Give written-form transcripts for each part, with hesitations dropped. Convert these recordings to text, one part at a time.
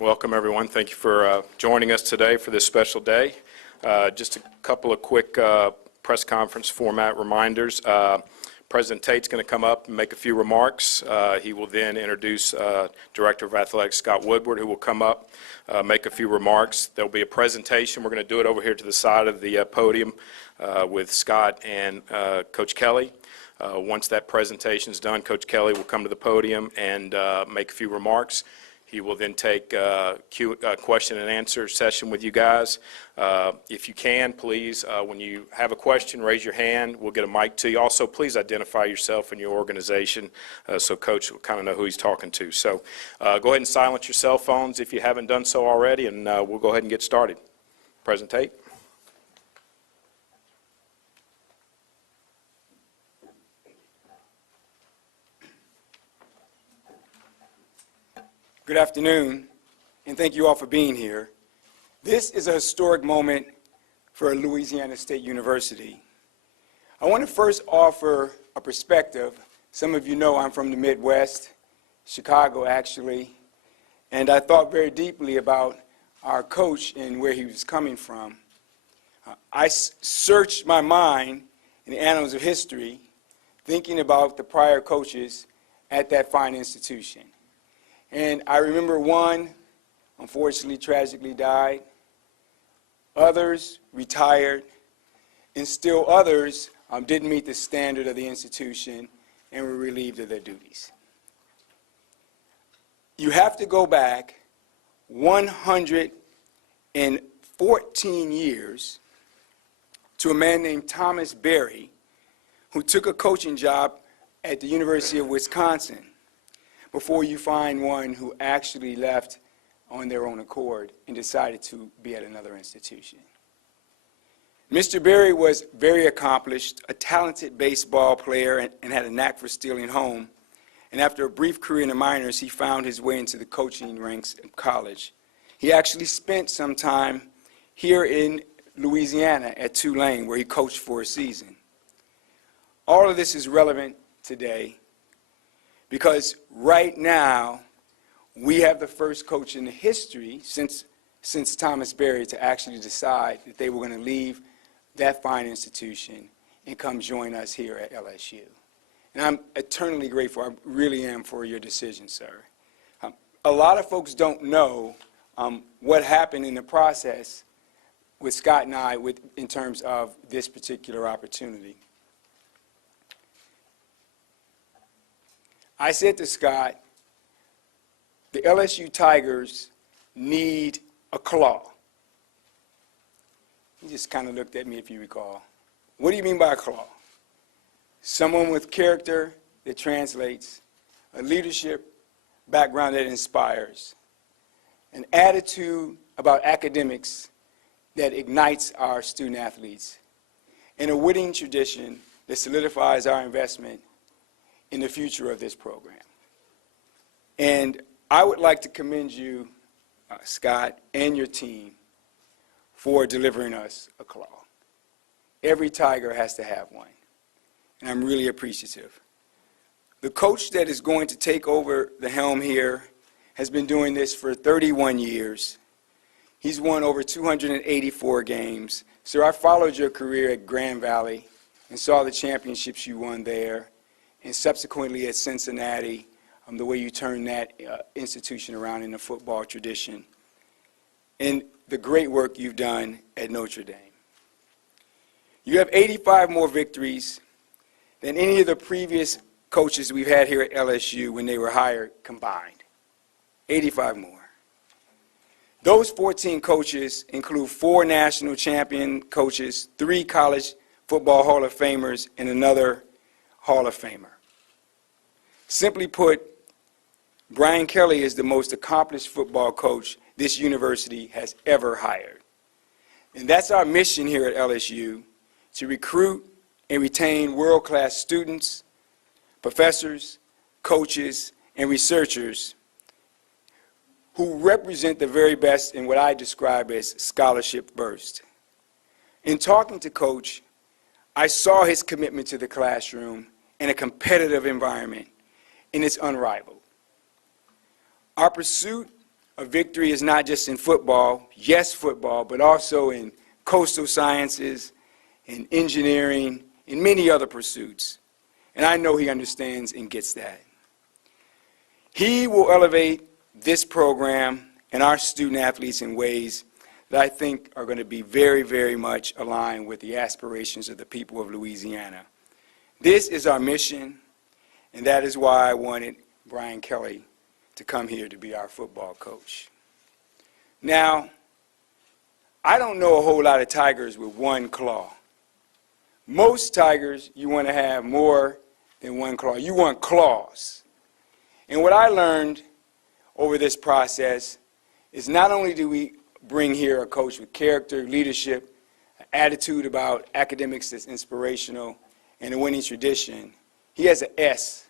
Welcome, everyone. Thank you for joining us today for this special day. Just a couple of quick press conference format reminders. President Tate's going to come up and make a few remarks. He will then introduce Director of Athletics Scott Woodward, who will come up, make a few remarks. There will be a presentation. We're going to do it over here to the side of the podium with Scott and Coach Kelly. Once that presentation is done, Coach Kelly will come to the podium and make a few remarks. He will then take a question and answer session with you guys. If you can, please, when you have a question, raise your hand. We'll get a mic to you. Also, please identify yourself and your organization so Coach will kind of know who he's talking to. So go ahead and silence your cell phones if you haven't done so already, and we'll go ahead and get started. President Tate. Good afternoon, and thank you all for being here. This is a historic moment for Louisiana State University. I want to first offer a perspective. Some of you know I'm from the Midwest, Chicago actually, and I thought very deeply about our coach and where he was coming from. I searched my mind in the annals of history, thinking about the prior coaches at that fine institution. And I remember one, unfortunately, tragically died. Others retired, and still others didn't meet the standard of the institution and were relieved of their duties. You have to go back 114 years to a man named Thomas Berry, who took a coaching job at the University of Wisconsin, before you find one who actually left on their own accord and decided to be at another institution. Mr. Berry was very accomplished, a talented baseball player, and had a knack for stealing home. And after a brief career in the minors, he found his way into the coaching ranks in college. He actually spent some time here in Louisiana at Tulane, where he coached for a season. All of this is relevant today, because right now, we have the first coach in the history since Thomas Berry to actually decide that they were going to leave that fine institution and come join us here at LSU. And I'm eternally grateful, I really am, for your decision, sir. A lot of folks don't know what happened in the process with Scott and I in terms of this particular opportunity. I said to Scott, the LSU Tigers need a claw. He just kind of looked at me, if you recall. What do you mean by a claw? Someone with character that translates, a leadership background that inspires, an attitude about academics that ignites our student athletes, and a winning tradition that solidifies our investment in the future of this program. And I would like to commend you, Scott, and your team for delivering us a claw. Every Tiger has to have one, and I'm really appreciative. The coach that is going to take over the helm here has been doing this for 31 years. He's won over 284 games. Sir, I followed your career at Grand Valley and saw the championships you won there, and subsequently at Cincinnati, the way you turned that institution around in the football tradition, and the great work you've done at Notre Dame. You have 85 more victories than any of the previous coaches we've had here at LSU when they were hired combined. 85 more. Those 14 coaches include 4 national champion coaches, 3 college football Hall of Famers, and another Hall of Famer. Simply put, Brian Kelly is the most accomplished football coach this university has ever hired. And that's our mission here at LSU, to recruit and retain world-class students, professors, coaches, and researchers who represent the very best in what I describe as scholarship burst. In talking to Coach, I saw his commitment to the classroom and a competitive environment, and it's unrivaled. Our pursuit a victory is not just in football, yes, football, but also in coastal sciences, in engineering, in many other pursuits. And I know he understands and gets that. He will elevate this program and our student athletes in ways that I think are going to be very, very much aligned with the aspirations of the people of Louisiana. This is our mission, and that is why I wanted Brian Kelly to come here to be our football coach. Now, I don't know a whole lot of tigers with one claw. Most tigers, you want to have more than one claw. You want claws. And what I learned over this process is not only do we bring here a coach with character, leadership, an attitude about academics that's inspirational, and a winning tradition, he has an S,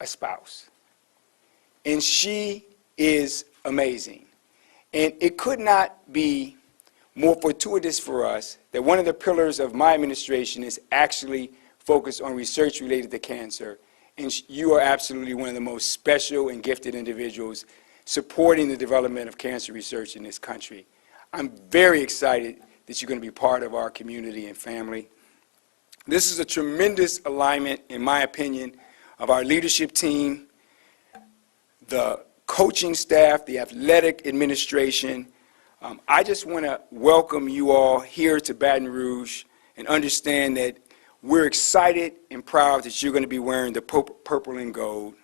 a spouse. And she is amazing. And it could not be more fortuitous for us that one of the pillars of my administration is actually focused on research related to cancer. And you are absolutely one of the most special and gifted individuals supporting the development of cancer research in this country. I'm very excited that you're going to be part of our community and family. This is a tremendous alignment, in my opinion, of our leadership team, the coaching staff, the athletic administration. I just want to welcome you all here to Baton Rouge and understand that we're excited and proud that you're going to be wearing the purple and gold.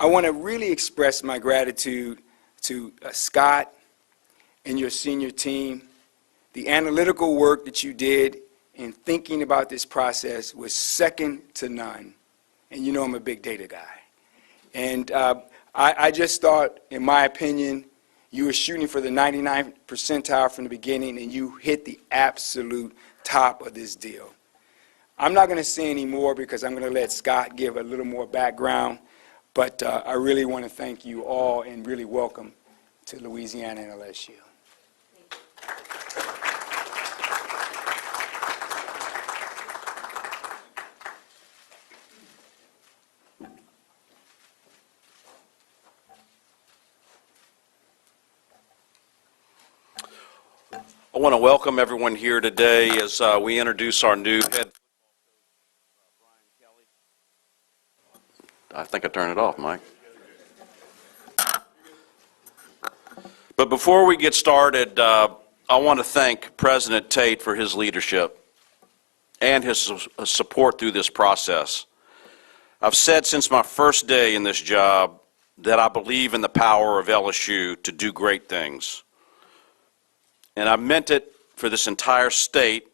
I want to really express my gratitude to Scott and your senior team. The analytical work that you did in thinking about this process was second to none. And you know I'm a big data guy. And I just thought, in my opinion, you were shooting for the 99th percentile from the beginning, and you hit the absolute top of this deal. I'm not going to say any more because I'm going to let Scott give a little more background, but I really want to thank you all and really welcome to Louisiana and LSU. I want to welcome everyone here today as we introduce our new head football coach, Brian Kelly. I think I turned it off, Mike. But before we get started, I want to thank President Tate for his leadership and his support through this process. I've said since my first day in this job that I believe in the power of LSU to do great things. And I meant it for this entire state,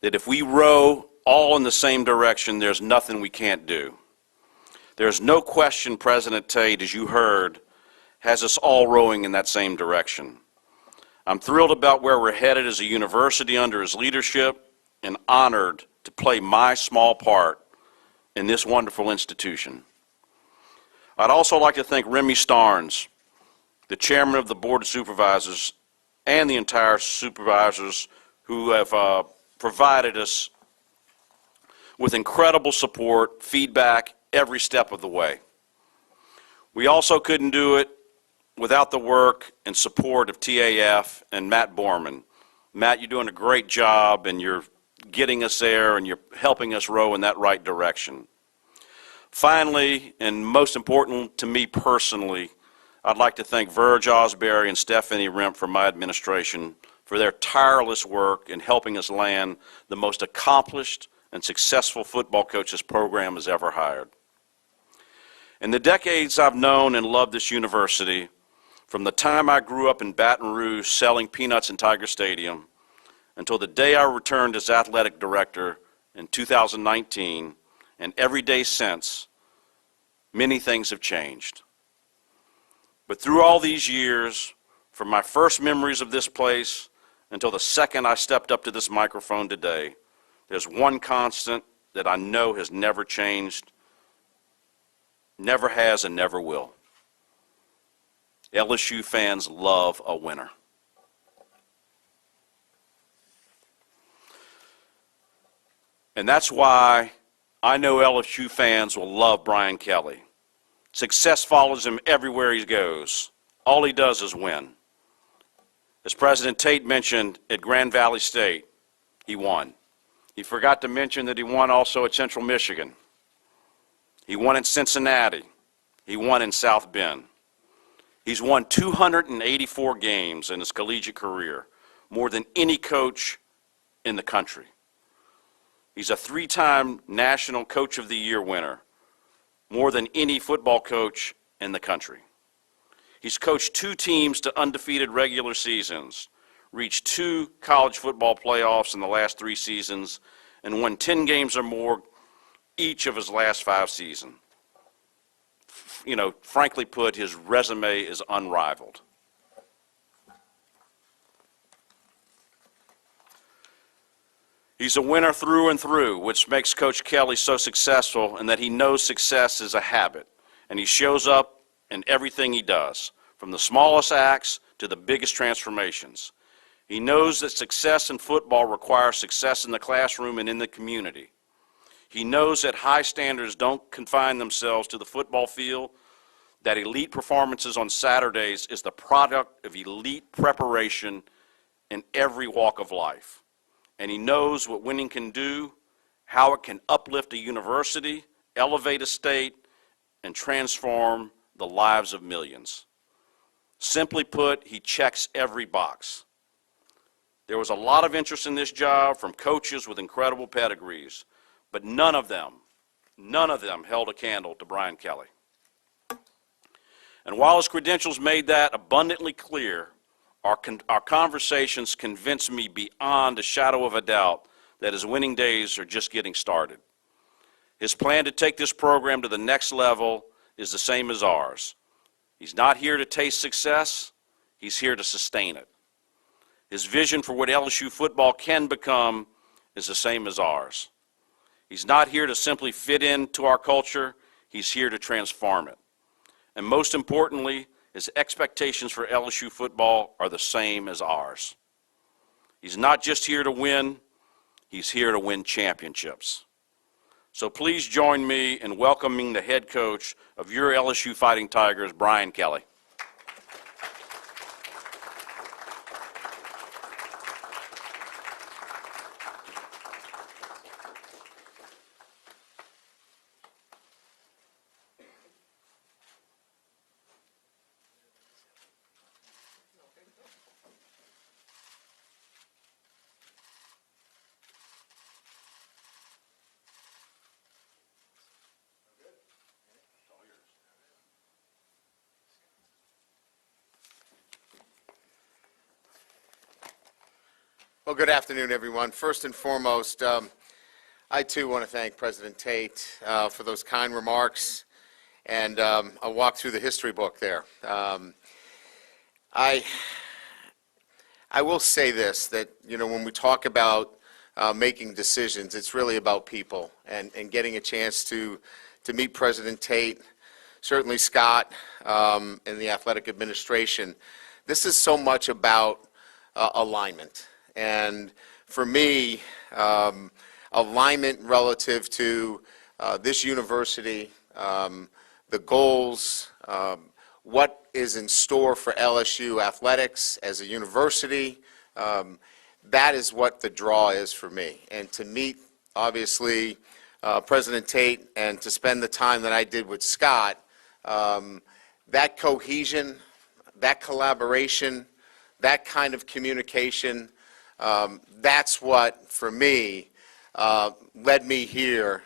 that if we row all in the same direction, there's nothing we can't do. There's no question President Tate, as you heard, has us all rowing in that same direction. I'm thrilled about where we're headed as a university under his leadership and honored to play my small part in this wonderful institution. I'd also like to thank Remy Starnes, the chairman of the Board of Supervisors, and the entire supervisors who have provided us with incredible support, feedback, every step of the way. We also couldn't do it without the work and support of TAF and Matt Borman. Matt, you're doing a great job, and you're getting us there, and you're helping us row in that right direction. Finally, and most important to me personally, I'd like to thank Verge Osbury and Stephanie Remp from my administration for their tireless work in helping us land the most accomplished and successful football coach this program has ever hired. In the decades I've known and loved this university, from the time I grew up in Baton Rouge selling peanuts in Tiger Stadium until the day I returned as athletic director in 2019, and every day since, many things have changed. But through all these years, from my first memories of this place until the second I stepped up to this microphone today, there's one constant that I know has never changed, never has, and never will. LSU fans love a winner. And that's why I know LSU fans will love Brian Kelly. Success follows him everywhere he goes, All he does is win. As President Tate mentioned at Grand Valley State, he won. He forgot to mention that he won also at Central Michigan. He won at Cincinnati. He won in South Bend. He's won 284 games in his collegiate career, more than any coach in the country. He's a 3-time National Coach of the Year winner, more than any football coach in the country. He's coached 2 teams to undefeated regular seasons, reached 2 college football playoffs in the last 3 seasons, and won 10 games or more each of his last 5 seasons. You know, frankly put, his resume is unrivaled. He's a winner through and through, which makes Coach Kelly so successful, in that he knows success is a habit, and he shows up in everything he does, from the smallest acts to the biggest transformations. He knows that success in football requires success in the classroom and in the community. He knows that high standards don't confine themselves to the football field, that elite performances on Saturdays is the product of elite preparation in every walk of life. And he knows what winning can do, how it can uplift a university, elevate a state, and transform the lives of millions. Simply put, he checks every box. There was a lot of interest in this job from coaches with incredible pedigrees, but none of them held a candle to Brian Kelly. And while his credentials made that abundantly clear, our conversations convinced me beyond a shadow of a doubt that his winning days are just getting started. His plan to take this program to the next level is the same as ours. He's not here to taste success, he's here to sustain it. His vision for what LSU football can become is the same as ours. He's not here to simply fit into our culture, he's here to transform it. And most importantly, his expectations for LSU football are the same as ours. He's not just here to win, he's here to win championships. So please join me in welcoming the head coach of your LSU Fighting Tigers, Brian Kelly. Well, good afternoon, everyone. First and foremost, I too want to thank President Tate for those kind remarks, and I'll walk through the history book there. I will say this, that when we talk about making decisions, it's really about people, and getting a chance to meet President Tate, certainly Scott, and the athletic administration. This is so much about alignment. And for me, alignment relative to this university, the goals, what is in store for LSU athletics as a university, that is what the draw is for me. And to meet, obviously, President Tate, and to spend the time that I did with Scott, that cohesion, that collaboration, that kind of communication, that's what, for me, led me here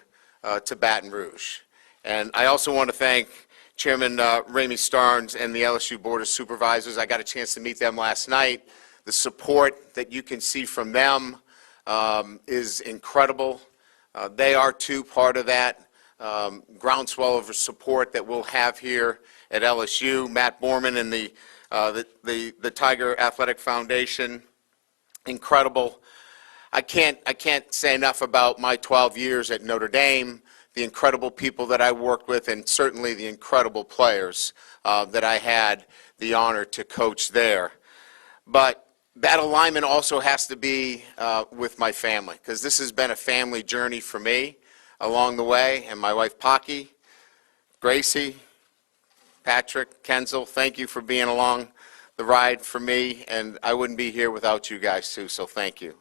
to Baton Rouge. And I also want to thank Chairman Ramey Starnes and the LSU Board of Supervisors. I got a chance to meet them last night. The support that you can see from them is incredible. They are too part of that groundswell of support that we'll have here at LSU. Matt Borman and the Tiger Athletic Foundation, incredible. I can't say enough about my 12 years at Notre Dame, the incredible people that I worked with, and certainly the incredible players that I had the honor to coach there. But that alignment also has to be with my family, because this has been a family journey for me along the way, and my wife Pocky, Gracie, Patrick, Kenzel, thank you for being along the ride for me, and I wouldn't be here without you guys too, so thank you.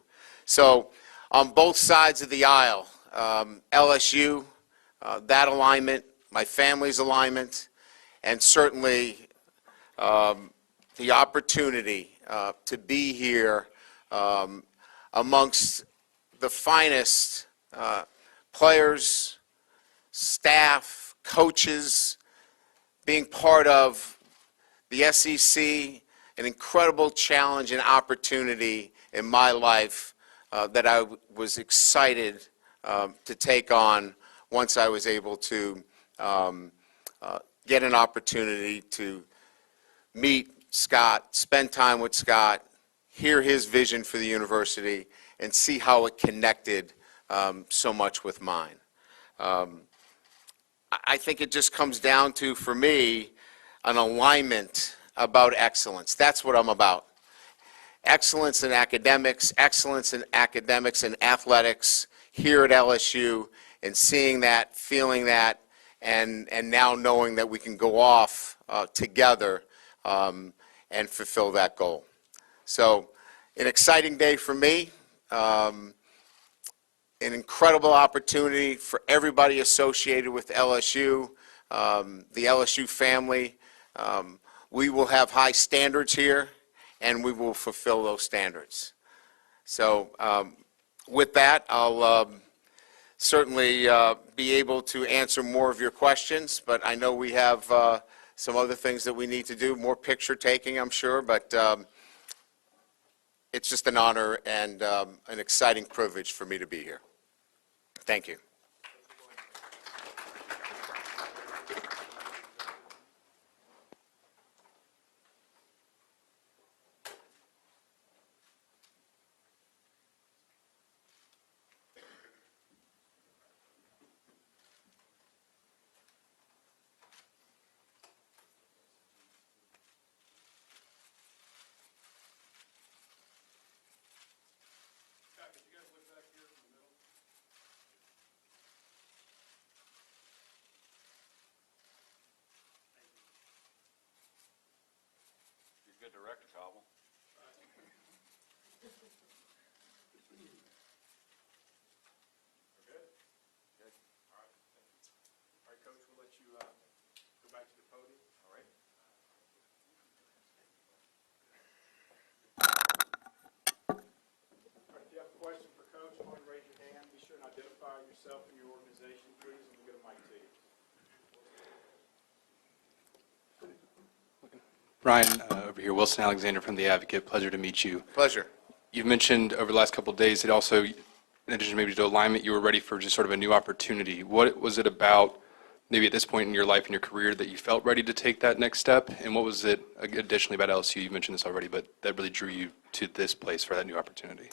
So on both sides of the aisle, LSU, that alignment, my family's alignment, and certainly the opportunity to be here amongst the finest players, staff, coaches, being part of the SEC, an incredible challenge and opportunity in my life that I was excited to take on once I was able to get an opportunity to meet Scott, spend time with Scott, hear his vision for the university, and see how it connected so much with mine. I think it just comes down to, for me, an alignment about excellence. That's what I'm about. Excellence in academics and athletics here at LSU, and seeing that, feeling that, and now knowing that we can go off together and fulfill that goal. So, an exciting day for me. An incredible opportunity for everybody associated with LSU, the LSU family. We will have high standards here, and we will fulfill those standards. So with that, I'll certainly be able to answer more of your questions, but I know we have some other things that we need to do, more picture taking, I'm sure, but it's just an honor and an exciting privilege for me to be here. Thank you. Good director, Cobble. Coach, we'll let you go back to the podium. All right. All right, if you have a question for Coach, go ahead and raise your hand. Be sure and identify yourself and your organization, please, and we'll get a mic to you. Brian, over here, Wilson Alexander from The Advocate. Pleasure to meet you. Pleasure. You've mentioned over the last couple of days that also, in addition maybe to alignment, you were ready for just sort of a new opportunity. What was it about, maybe at this point in your life and your career, that you felt ready to take that next step? And what was it, additionally, about LSU? You mentioned this already, but that really drew you to this place for that new opportunity?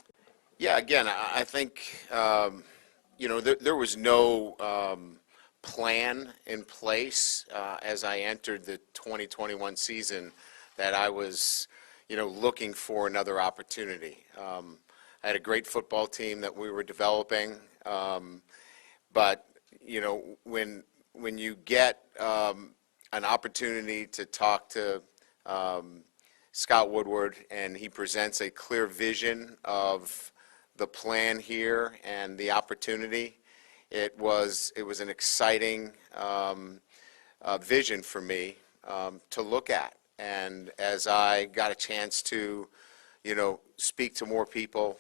Yeah, again, I think, there was no plan in place as I entered the 2021 season that I was, looking for another opportunity. I had a great football team that we were developing, but, when you get an opportunity to talk to Scott Woodward and he presents a clear vision of the plan here and the opportunity, it was an exciting vision for me to look at. And as I got a chance to, speak to more people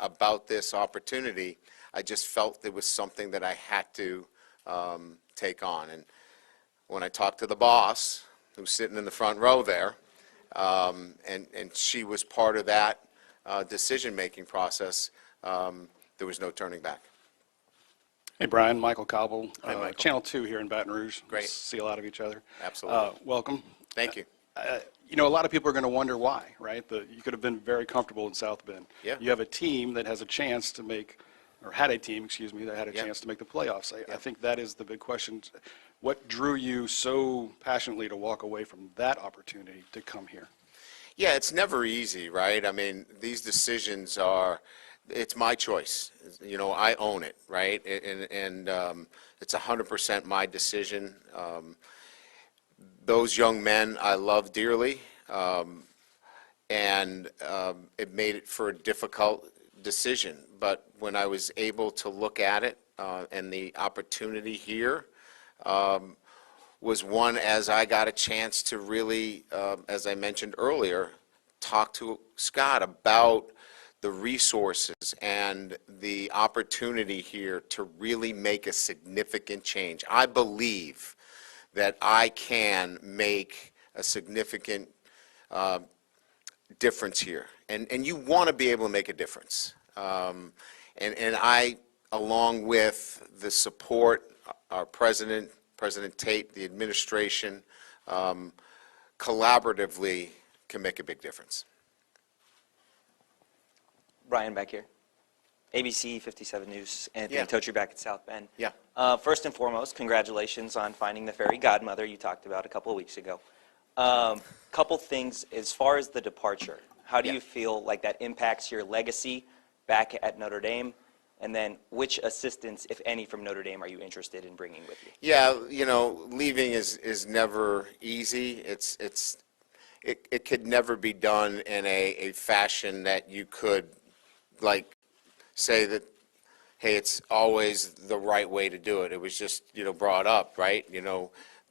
about this opportunity, I just felt it was something that I had to take on. And when I talked to the boss, who's sitting in the front row there, and she was part of that decision-making process, there was no turning back. Hey, Brian, Michael Cobble, Hi, Michael. Channel 2 here in Baton Rouge. Great. See a lot of each other. Absolutely. Welcome. Thank you. A lot of people are going to wonder why, right? You could have been very comfortable in South Bend. Yeah. You have a team that has a chance to make, or had a team, excuse me, that had a Yeah. chance to make the playoffs. I think that is the big question. What drew you so passionately to walk away from that opportunity to come here? Yeah, it's never easy, right? I mean, these decisions are, it's my choice. I own it, right? And it's 100% my decision. Those young men I love dearly, and it made it for a difficult decision. But when I was able to look at it, and the opportunity here was one as I got a chance to really, as I mentioned earlier, talk to Scott about the resources and the opportunity here to really make a significant change. I believe that I can make a significant difference here. And you want to be able to make a difference. And I, along with the support, our president, President Tate, the administration, collaboratively can make a big difference. Brian back here. ABC 57 News, Anthony Yeah. Totri back at South Bend. Yeah. First and foremost, congratulations on finding the fairy godmother you talked about a couple of weeks ago. Couple things as far as the departure. How do Yeah. you feel like that impacts your legacy back at Notre Dame? And then which assistants, if any, from Notre Dame are you interested in bringing with you? Yeah, leaving is never easy. It could never be done in a fashion that you could, like, say that, hey, it's always the right way to do it. It was just, brought up, right?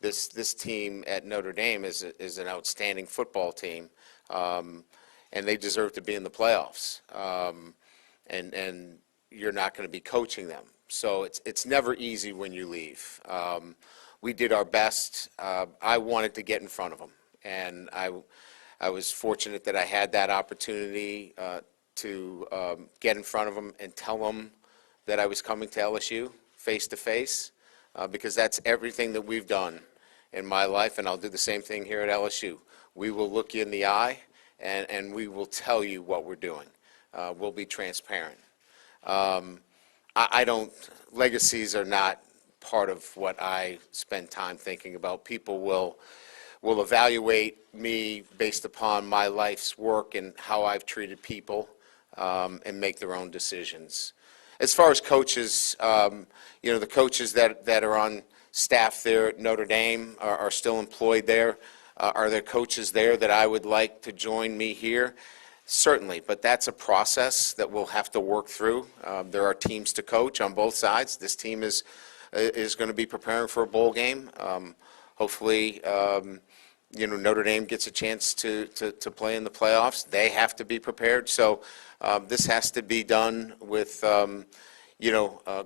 This team at Notre Dame is an outstanding football team, and they deserve to be in the playoffs. And you're not going to be coaching them. So it's never easy when you leave. We did our best. I wanted to get in front of them, and I was fortunate that I had that opportunity to get in front of them and tell them that I was coming to LSU face to face, because that's everything that we've done in my life, and I'll do the same thing here at LSU. We will look you in the eye, and we will tell you what we're doing. We'll be transparent. Legacies are not part of what I spend time thinking about. People will evaluate me based upon my life's work and how I've treated people, and make their own decisions. As far as coaches, the coaches that are on staff there at Notre Dame are still employed there. Are there coaches there that I would like to join me here? Certainly, but that's a process that we'll have to work through. There are teams to coach on both sides. This team is going to be preparing for a bowl game. Hopefully, Notre Dame gets a chance to play in the playoffs. They have to be prepared. So this has to be done with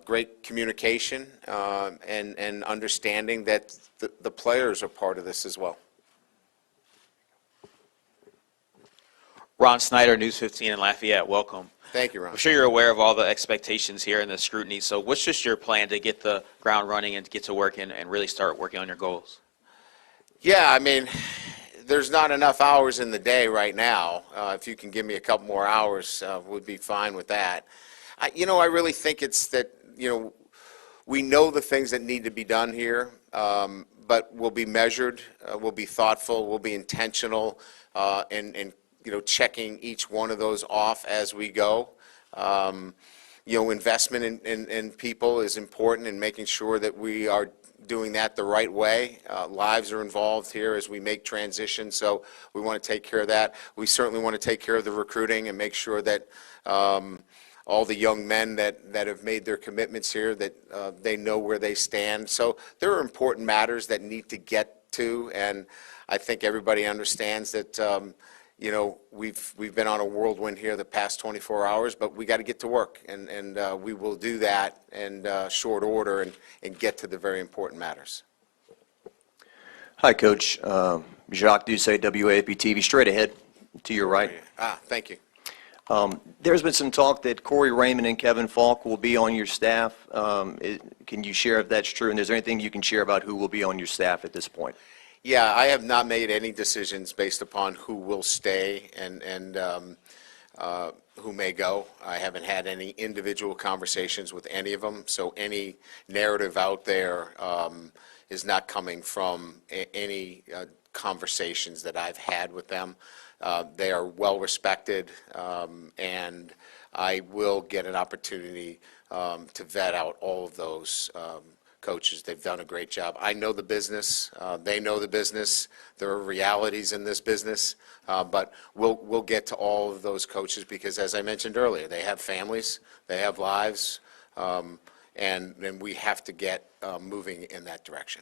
great communication, and understanding that the players are part of this as well. Ron Snyder, News 15 in Lafayette, welcome. Thank you, Ron. I'm sure you're aware of all the expectations here and the scrutiny, so what's just your plan to get the ground running and to get to work and really start working on your goals? Yeah, there's not enough hours in the day right now. If you can give me a couple more hours, we'd be fine with that. I really think it's that, we know the things that need to be done here, but we'll be measured, we'll be thoughtful, we'll be intentional, and checking each one of those off as we go. Investment in people is important, and making sure that we are doing that the right way. Lives are involved here as we make transitions, so we want to take care of that. We certainly want to take care of the recruiting and make sure that all the young men that have made their commitments here, that they know where they stand. So there are important matters that need to get to, and I think everybody understands that we've been on a whirlwind here the past 24 hours, but we got to get to work, and we will do that in short order and get to the very important matters. Hi, Coach. Jacques Doucet, WAPT-TV. Straight ahead to your right. Thank you. There's been some talk that Corey Raymond and Kevin Falk will be on your staff. Can you share if that's true? And is there anything you can share about who will be on your staff at this point? Yeah, I have not made any decisions based upon who will stay and who may go. I haven't had any individual conversations with any of them, so any narrative out there is not coming from any conversations that I've had with them. They are well respected, and I will get an opportunity to vet out all of those coaches. They've done a great job. I know the business. They know the business. There are realities in this business. But we'll get to all of those coaches because, as I mentioned earlier, they have families, they have lives, and we have to get moving in that direction.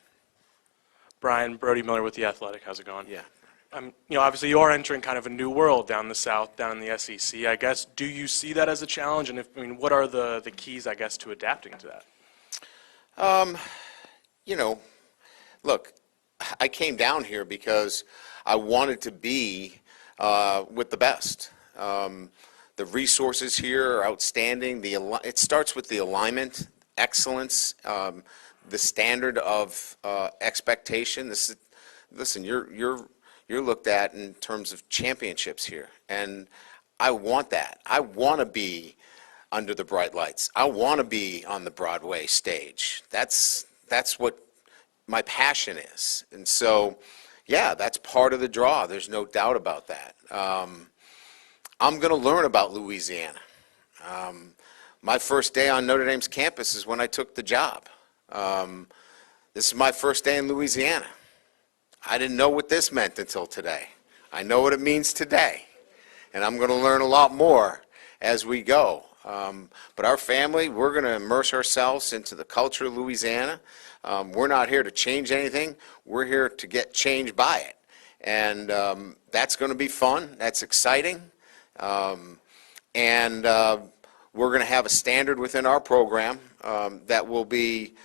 Brian, Brody Miller with The Athletic. How's it going? Yeah. Obviously you are entering kind of a new world down the South, down in the SEC. I guess, do you see that as a challenge? And what are the keys, I guess, to adapting to that? Look, I came down here because I wanted to be with the best. The resources here are outstanding. It starts with the alignment, excellence, the standard of expectation. Listen, you're looked at in terms of championships here, and I want that. I want to be under the bright lights. I want to be on the Broadway stage. That's what my passion is. And so, yeah, that's part of the draw. There's no doubt about that. I'm going to learn about Louisiana. My first day on Notre Dame's campus is when I took the job. This is my first day in Louisiana. I didn't know what this meant until today. I know what it means today, and I'm going to learn a lot more as we go. But our family, we're going to immerse ourselves into the culture of Louisiana. We're not here to change anything. We're here to get changed by it. And that's going to be fun. That's exciting. And we're going to have a standard within our program that will be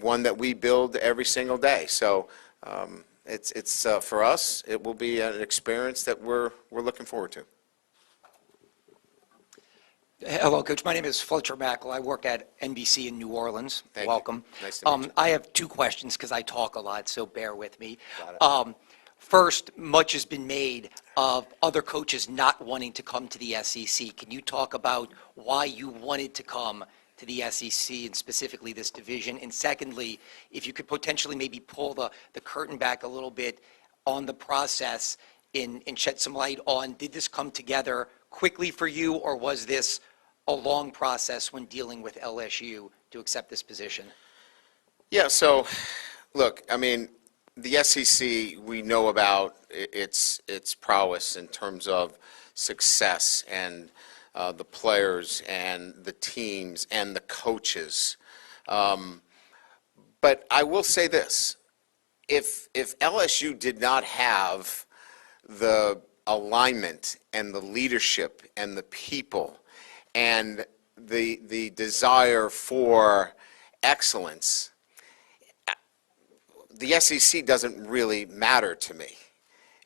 one that we build every single day. So it's for us, it will be an experience that we're looking forward to. Hello, Coach. My name is Fletcher Mackel. I work at NBC in New Orleans. Thank you. Welcome. Nice to meet you. I have two questions because I talk a lot, so bear with me. First, much has been made of other coaches not wanting to come to the SEC. Can you talk about why you wanted to come to the SEC and specifically this division? And secondly, if you could potentially maybe pull the curtain back a little bit on the process and shed some light on, did this come together quickly for you, or was this a long process when dealing with LSU to accept this position? Yeah, so, look, I mean, the SEC, we know about its prowess in terms of success and the players and the teams and the coaches. But I will say this, if LSU did not have the alignment and the leadership and the people and the desire for excellence, the SEC doesn't really matter to me.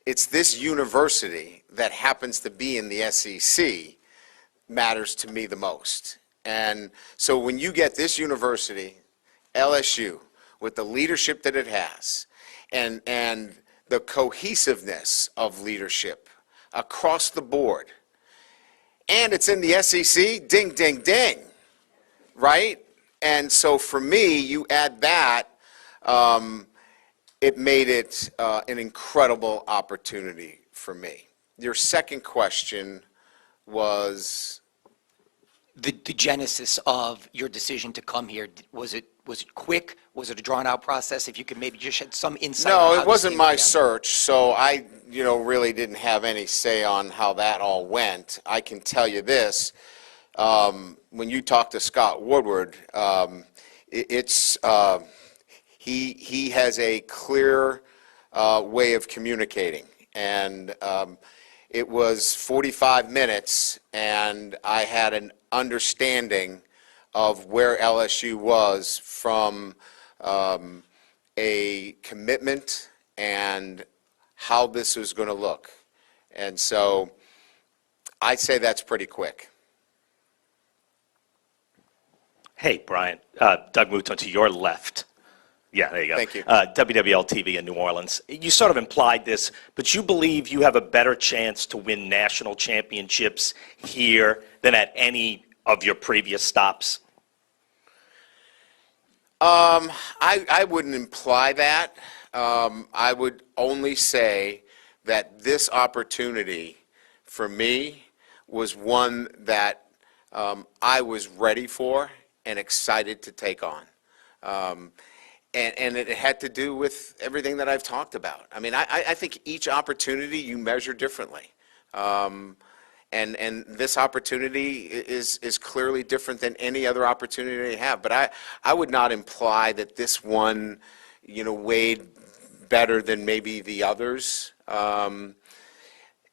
It's this university that happens to be in the SEC matters to me the most. And so when you get this university, LSU, with the leadership that it has, and the cohesiveness of leadership across the board, and it's in the SEC, ding, ding, ding, right? And so for me, you add that, it made it an incredible opportunity for me. Your second question was? The genesis of your decision to come here, was it quick? Was it a drawn-out process? If you could maybe just shed some insight on how No, this it wasn't came my together. search, so I, really didn't have any say on how that all went. I can tell you this, when you talk to Scott Woodward, he has a clear way of communicating, and it was 45 minutes, and I had an understanding of where LSU was from a commitment and how this was going to look. And so I'd say that's pretty quick. Hey, Brian. Doug Mouton to your left. Yeah, there you go. Thank you. WWL TV in New Orleans. You sort of implied this, but you believe you have a better chance to win national championships here than at any of your previous stops? I wouldn't imply that. I would only say that this opportunity for me was one that I was ready for and excited to take on. And it had to do with everything that I've talked about. I mean, I think each opportunity you measure differently. And this opportunity is clearly different than any other opportunity they have. But I would not imply that this one, weighed better than maybe the others.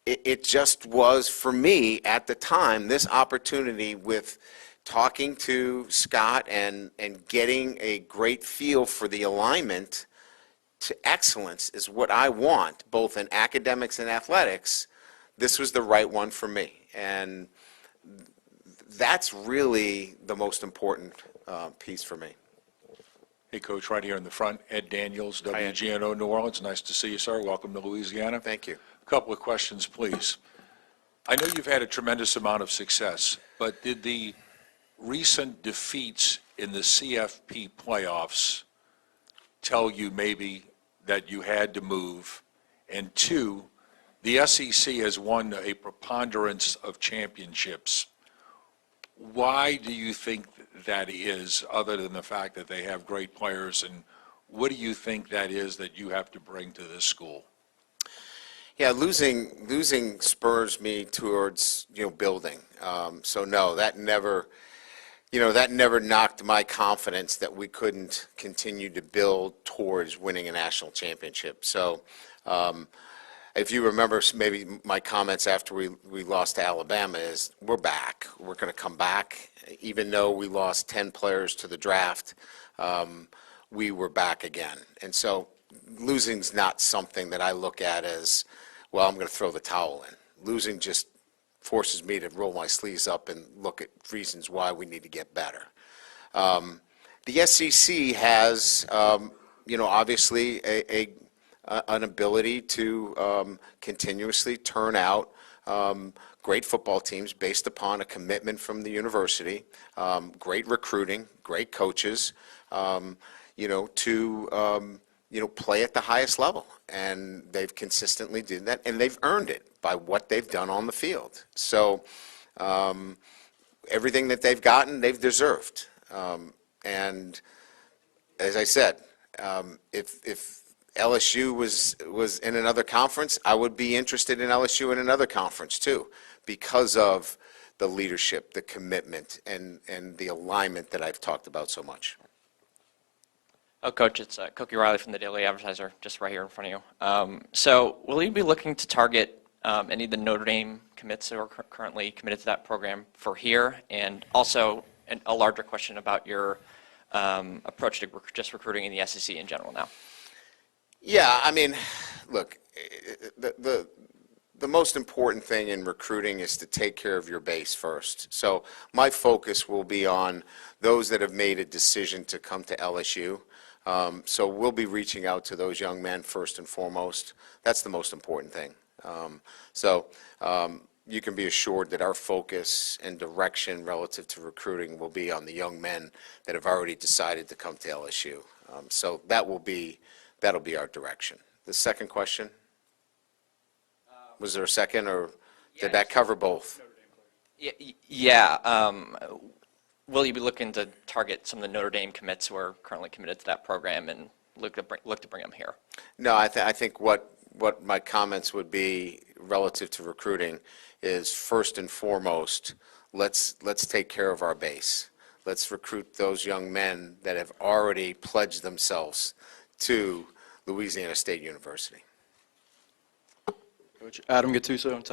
It just was, for me, at the time, this opportunity with talking to Scott and getting a great feel for the alignment to excellence is what I want, both in academics and athletics. This was the right one for me. And that's really the most important piece for me. Hey, Coach, right here in the front, Ed Daniels, WGNO New Orleans. Nice to see you, sir. Welcome to Louisiana. Thank you. A couple of questions, please. I know you've had a tremendous amount of success, but did the recent defeats in the CFP playoffs tell you maybe that you had to move? And two, the SEC has won a preponderance of championships. Why do you think that is, other than the fact that they have great players, and what do you think that is that you have to bring to this school? Yeah, losing spurs me towards, building. So no, that never knocked my confidence that we couldn't continue to build towards winning a national championship. So if you remember maybe my comments after we lost to Alabama is we're back. We're going to come back. Even though we lost 10 players to the draft, we were back again. And so losing's not something that I look at as, well, I'm going to throw the towel in. Losing just forces me to roll my sleeves up and look at reasons why we need to get better. The SEC has, obviously an ability to continuously turn out great football teams based upon a commitment from the university, great recruiting, great coaches, to play at the highest level. And they've consistently did that, and they've earned it by what they've done on the field. So everything that they've gotten, they've deserved. And as I said, if LSU was in another conference, I would be interested in LSU in another conference too, because of the leadership, the commitment, and the alignment that I've talked about so much. Oh, Coach, it's Cookie Riley from the Daily Advertiser, just right here in front of you. So will you be looking to target any of the Notre Dame commits who are currently committed to that program for here? And also a larger question about your approach to just recruiting in the SEC in general now. Yeah, I mean, look, the most important thing in recruiting is to take care of your base first. So my focus will be on those that have made a decision to come to LSU. So we'll be reaching out to those young men first and foremost. That's the most important thing. You can be assured that our focus and direction relative to recruiting will be on the young men that have already decided to come to LSU. So that'll be our direction. The second question? Was there a second, or did that cover both? Yeah. Will you be looking to target some of the Notre Dame commits who are currently committed to that program and look to bring them here? No, I think what my comments would be relative to recruiting is first and foremost, let's take care of our base. Let's recruit those young men that have already pledged themselves to Louisiana State University. Coach Adam Gattuso,